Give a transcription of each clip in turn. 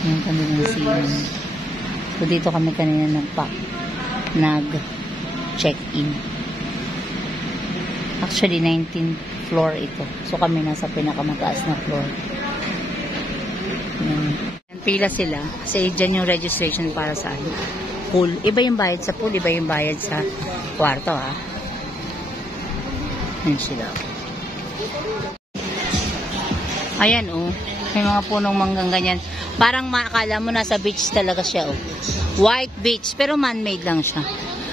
Yung kami ng ceiling. So, dito kami kanina nag-check-in. Actually, 19th floor ito. So, kami nasa pinakamataas na floor. Pila sila. Kasi dyan yung registration para sa pool. Iba yung bayad sa pool, iba yung bayad sa kwarto, ha. Yan sila. Ayan, oh. May mga punong manggang ganyan. Parang makakala mo nasa beach talaga siya, oh. White beach, pero man-made lang siya.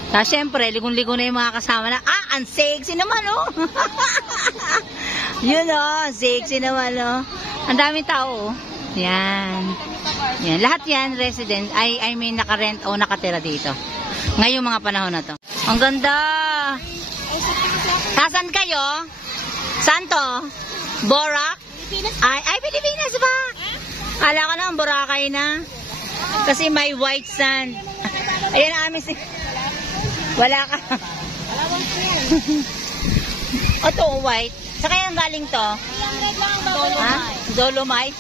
Tapos, syempre, ligon-ligon na yung mga kasama na, ang sexy naman, oh. Yun, oh. Sexy naman, oh. Ang daming tao, oh. Yan. Yan. Lahat yan, resident, I mean, nakarent o nakatira dito. Ngayong mga panahon na to. Ang ganda! Saan kayo? Saan to? Borac? Ay, Pilipinas ba? Kala ko na, Boracay na. Kasi may white sand. Ayan ang amin wala ka. O to, white. Sa kaya galing to? Dolomite.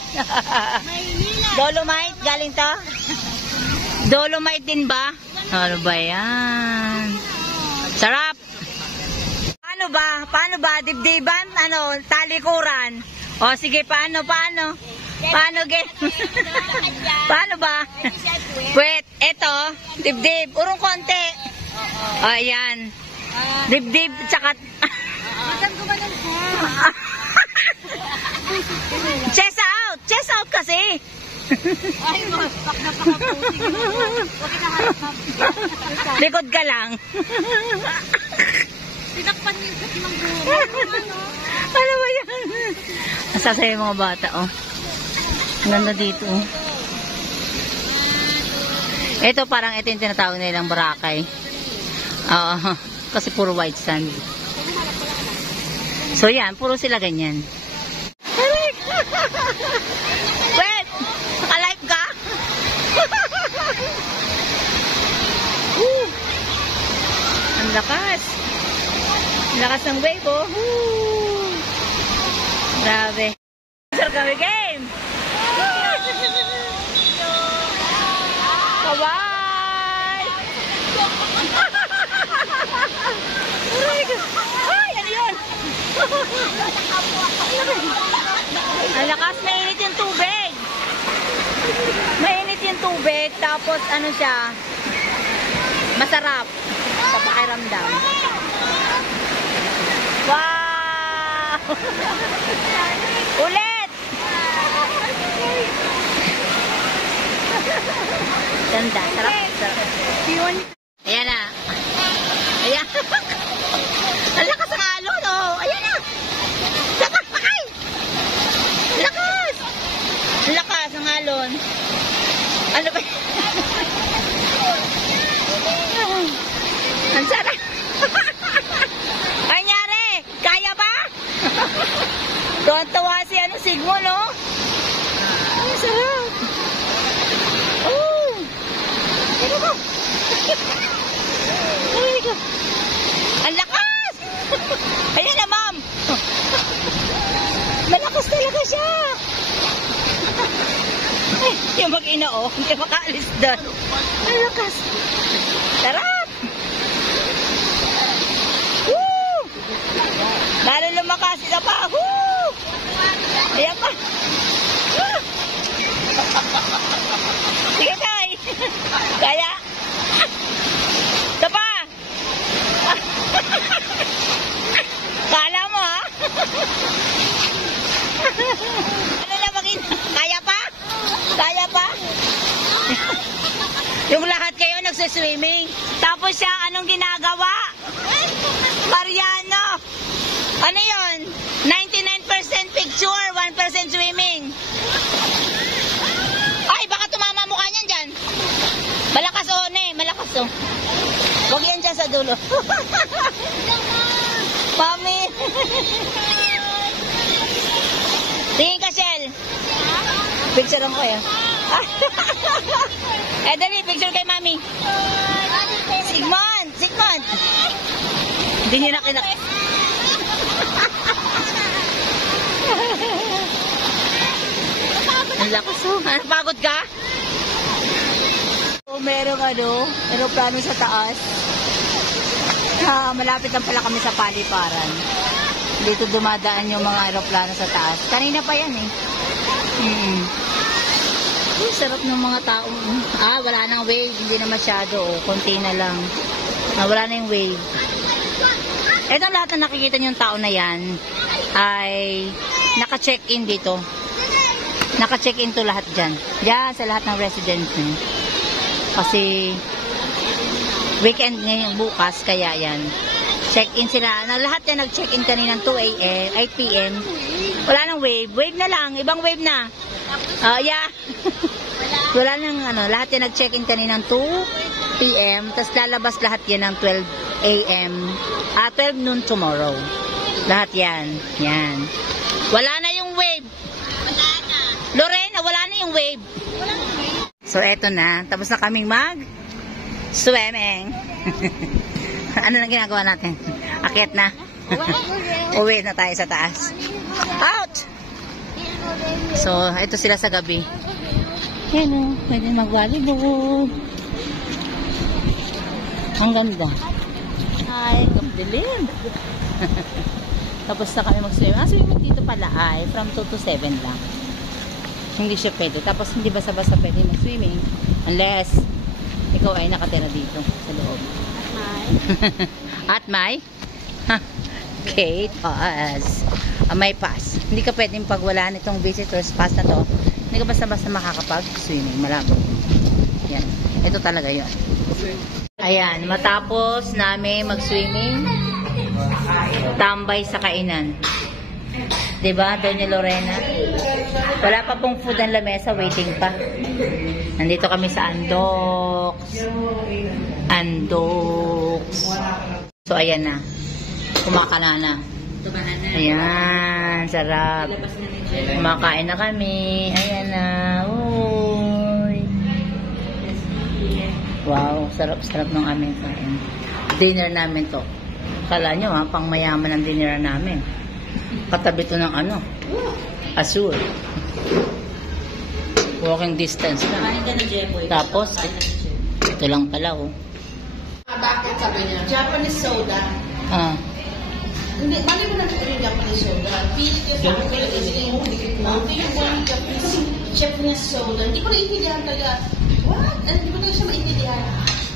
Dolomite, galing to? Dolomite din ba? Ano ba yan? Sarap. Paano ba? Dibdiban? Ano? Talikuran? O sige, paano? Paano ba? Wait, eto, dibdib. Urong konti. O, ayan. Dibdib, tsaka... Masan ko ba ng Chest out! Chest out kasi! Ay, napaka-pusi. Huwag kinaharap. Likod ka lang. Tinakpan niyo kasi ng guro. Ano ba yan? Nasasaya yung mga bata, oh. Ang ganda dito, oh. Ito, parang ito yung tinatawag nilang Boracay. Oo, kasi puro white sand. So, yan. Puro sila ganyan. Wait! Naka-live ka? Ang lakas. Ang lakas ng wave, oh. Grabe. Sir kami game. Bye-bye. Ay, ano yun? Ang lakas, mainit yung tubig. Mainit yung tubig, tapos ano siya, masarap sa pakiramdam. Wow! Ulit! Ganda, sarap. Ayan na. Ayan. Ang lakas ng alon, oh. Ayan na. Lakas pa kay. Lakas. Lakas ng alon. Ano ba? Ang sarap. Ay, nyari. Kaya ba? Tuwan-tuwa si Sigmo, no? Ang sarap. Oh. Ano ba? Oh my God. Ang lakas! Ayan na, ma'am! Malakas talaga siya! Ay, yung mag-ina, oh. Hindi makaalis doon. Ang lakas! Sarap! Woo! Lalo lumakas sila pa! Woo! Ayan pa! Sige, tay! Kaya! Ito pa! Kala mo, ha? Ano na maging? Kaya pa? Kaya pa? Yung lahat kayo nagsiswimming. Tapos siya, anong ginagawa? Mariano! Ano yun? 99% picture, 1% swimming. Ay, baka tumama mukha niyan dyan. Malakas o, ne. Malakas o. Huwag yan dyan sa dulo. Mami. Tingin ka, Shell. Picture lang ko eh. Eh, dali, picture kay Mami. Sigmund! Sigmund! Hindi niya nakinak... Ang lakas oh. Pagod ka? So, merong aeroplano sa taas. Malapit lang pala kami sa paliparan. Dito dumadaan yung mga aeroplano sa taas. Kanina pa yan eh. Sarap ng mga tao. Wala nang wave. Hindi na masyado. Konti na lang. Wala na yung wave. Etong lahat na nakikita nyo yung tao na yan ay naka-check-in dito. Naka-check-in to lahat dyan. Diyan sa lahat ng residents nyo. Kasi weekend ngayon bukas, kaya yan. Check-in sila. Lahat yan nag-check-in kaninang 8 p.m. Wala nang wave. Wave na lang. Ibang wave na. Yeah. Wala nang lahat yan nag-check-in kaninang 2 p.m. Tapos lalabas lahat yan ng 12 a.m. 12 noon tomorrow. Lahat yan. Yan. Wala na yung wave. Wala na. Lorena, wala na yung wave. Wala na wave. So, eto na. Tapos na kaming mag-swimming. Ano na ginagawa natin? Akyat na. Uwi na tayo sa taas. Out! So, ito sila sa gabi. Yan o. Pwede mag-volleyball. Ang ganda. Ay, kapdilim. Tapos na kami mag-swimming. Swimming dito pala ay from 2 to 7 lang. Hindi siya pwede. Tapos hindi basta-basta pwede mag-swimming unless ikaw ay nakatira dito sa loob. At may gate pass. May pass. Hindi ka pwedeng pagwala nitong visitors pass na to. Hindi ka basta-basta makakapag-swimming. Malabo. Yan. Ito talaga yun. Ayan. Matapos namin mag-swimming, tambay sa kainan. Diba, Doña Lorena? Wala pa pong food ang lamesa, waiting pa. Nandito kami sa Andox. So, ayan na. Kumakana na. Ayan, sarap. Kumakain na kami. Ayan na. Uy. Wow, sarap-sarap ng aming kain. Dinner namin to. Kala nyo pang mayaman ang dinner namin. Katabi to ng Azul. Walking distance na. Tapos, ito lang pala Bakit sabi niya? Japanese soda. Hindi, mali mo na yung Japanese soda. Pilit yung Japanese soda. Hindi ko naiintindihan talaga. What? Hindi ko talaga siya maintindihan.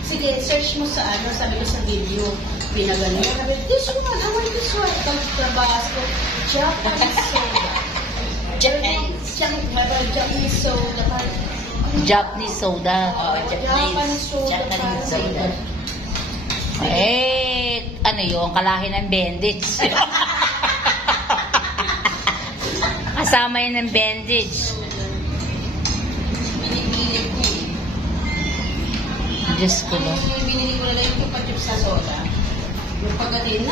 Sige, search mo sa sabi ko sa video. Pinagano. Sabi, this one, I want this one. Talabas ko, Japanese soda. Japanese soda. Japanese soda. Japanese soda. Ano yun? Kalahin ng bandage. Kasama yun ng bandage. Diyos ko no. Binili ko na lang yung kapatid sa soda. Yung pagdating,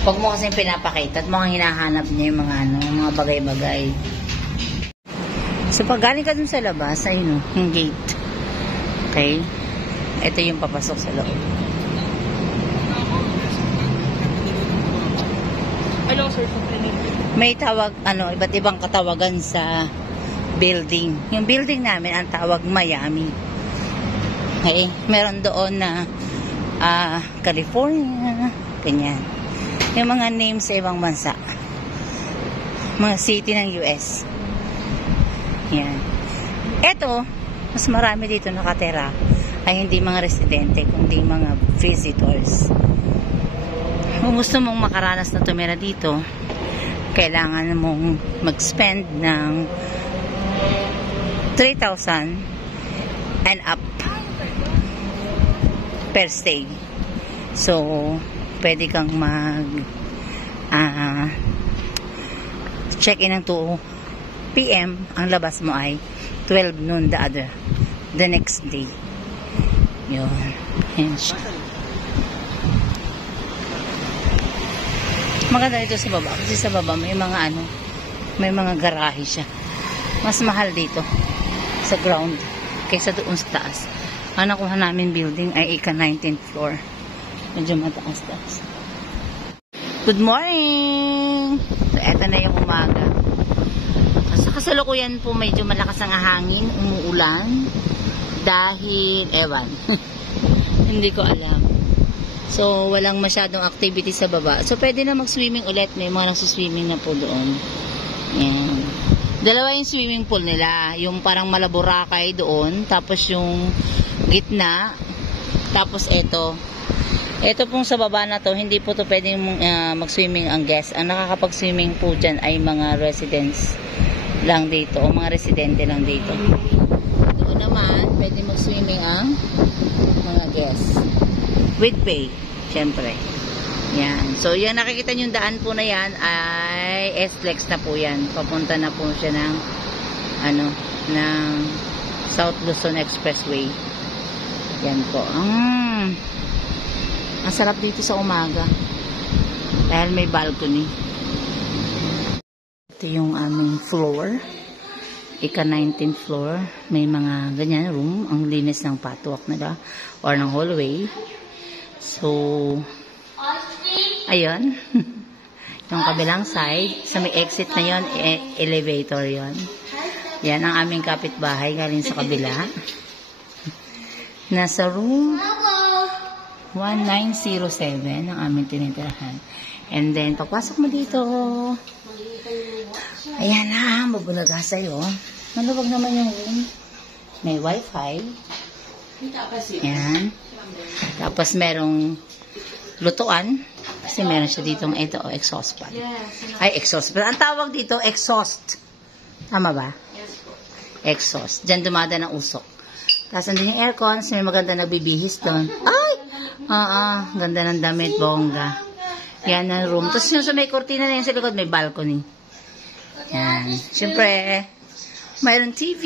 Pag mo kasi pinapakita at mga hinahanap niya yung mga bagay-bagay. So pag galing ka dun sa labas, ayun yung gate. Okay? Ito yung papasok sa loob. May tawag, iba't ibang katawagan sa building. Yung building namin, ang tawag Miami. Okay? Meron doon na California, ganyan. Yung mga names sa ibang bansa. Mga city ng US. Yan. Ito, mas marami dito nakatira ay hindi mga residente, kundi mga visitors. Kung gusto mong makaranas na tumira dito, kailangan mong mag-spend ng 3,000 and up per stay. So, pwede kang check-in ng 2 p.m. Ang labas mo ay 12 noon the next day. Yun. Yan siya. Maganda dito sa baba. Kasi sa baba may mga may mga garahe siya. Mas mahal dito sa ground kaysa doon sa taas. Ang nakuha namin building ay ika 19th floor. Medyo mataas-taas. Good morning! So, eto na yung umaga. Sa kasalukuyan po medyo malakas ang hangin, umuulan. Dahil, ewan. Hindi ko alam. So, walang masyadong activity sa baba. So, pwede na mag-swimming ulit. May mga nagsuswimming na po doon. Yan. Dalawa yung swimming pool nila. Yung parang Malaburakay doon. Tapos yung gitna. Tapos ito. Ito pong sa baba na to, hindi po to pwedeng mag-swimming ang guest. Ang nakakapag-swimming po dyan ay mga residents lang dito. O mga residente lang dito. Doon naman, pwede mag-swimming ang mga guests. With pay, syempre. Yan. So, yan nakikita nyo yung daan po na yan ay S-Flex na po yan. Papunta na po siya ng ng South Luzon Expressway. Yan po. Ang sarap dito sa umaga. Dahil may balcony. Ito yung aming floor. Ika-19th floor. May mga ganyan room. Ang linis ng patwalk nila. Or ng hallway. So, ayun. Yung kabilang side. Sa may exit na yun, elevator yun. Yan ang aming kapitbahay galing sa kabila. Nasa room 1907 ang aming tinitirahan. And then, pagpasok mo dito, ayan na, mabulaga sa'yo. Maluwag naman yung room. May wifi. Ayan. Tapos merong lutuan. Kasi meron siya ditong ito, exhaust fan. Ay, exhaust fan. Ang tawag dito, exhaust. Tama ba? Exhaust. Diyan dumada ng usok. Tapos andun yung aircon. May maganda nagbibihis doon. Ay! Ganda ng damit, bongga. Yan ang room. Tapos yung sa may kortina na yun sa likod, may balcony. Yan. Siyempre, mayroon TV.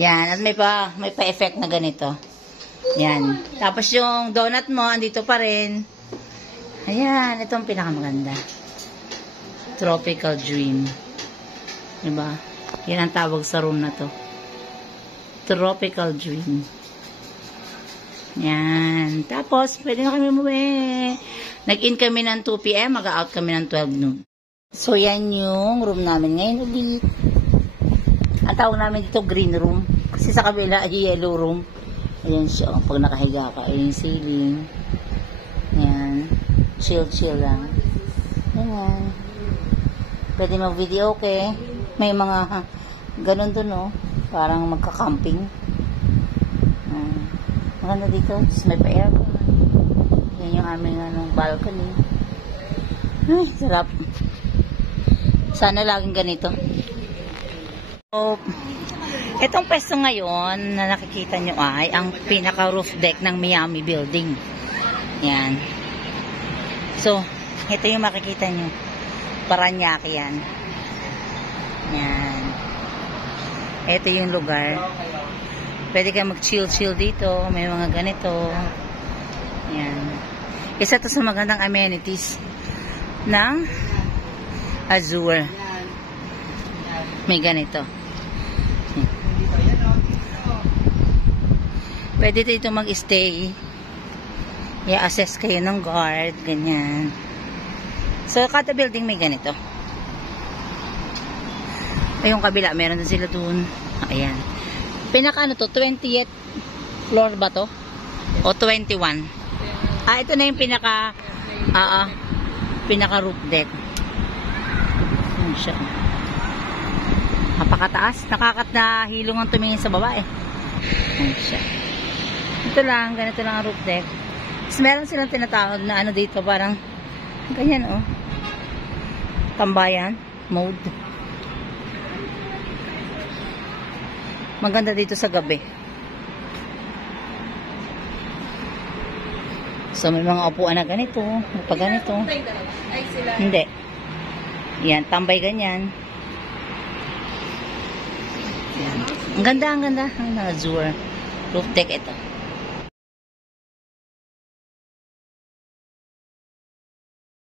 Yan. At may pa-effect na ganito. Yan. Tapos yung donut mo, andito pa rin. Ayan. Ito ang pinakamaganda. Tropical Dream. Diba? Yan ang tawag sa room na to. Tropical Dream. Yan. Tapos, pwede na kami umuwi. Nag-in kami ng 2 p.m. Mag-out kami ng 12 noon. So, yan yung room namin ngayon ulit. Ang tawag namin dito, green room. Kasi sa kabila, yellow room. Ayan siya. Pag nakahiga ka, ayan yung ceiling. Ayan. Chill lang. Ayan. Pwede mag-video, okay? May mga ganun dun, no? Parang magka-camping. Maganda dito. Tapos may pa-aircon. Yan yung aming balcony. Ay, sarap. Sana laging ganito. So, itong pwesto ngayon na nakikita nyo ay ang pinaka-roof deck ng Miami Building. Yan. So, ito yung makikita nyo. Paranaque yan. Yan. Ito yung lugar. Pwede kayo mag-chill dito. May mga ganito. Yan. Isa to sa magandang amenities ng Azure. May ganito. Pwede dito mag-stay. I-assess kayo ng guard. Ganyan. So, kada building may ganito. Yung kabila, meron din sila dun. Ayan. Pinaka ano to? 20th floor ba to? O 21? Ito na yung pinaka roof deck. Ayan siya. Napakataas. Nakakahilong ang tumingin sa baba eh. Ayan siya. Ito lang. Ganito lang ang roof deck. Tapos meron silang tinatawag na ano dito. Parang ganyan oh. Tambayan. Mode. Maganda dito sa gabi. So, may mga upuan na ganito. Pa ganito. Hindi. Yan, tambay ganyan. Yan. Ang ganda. Ang Azure. Roof deck ito.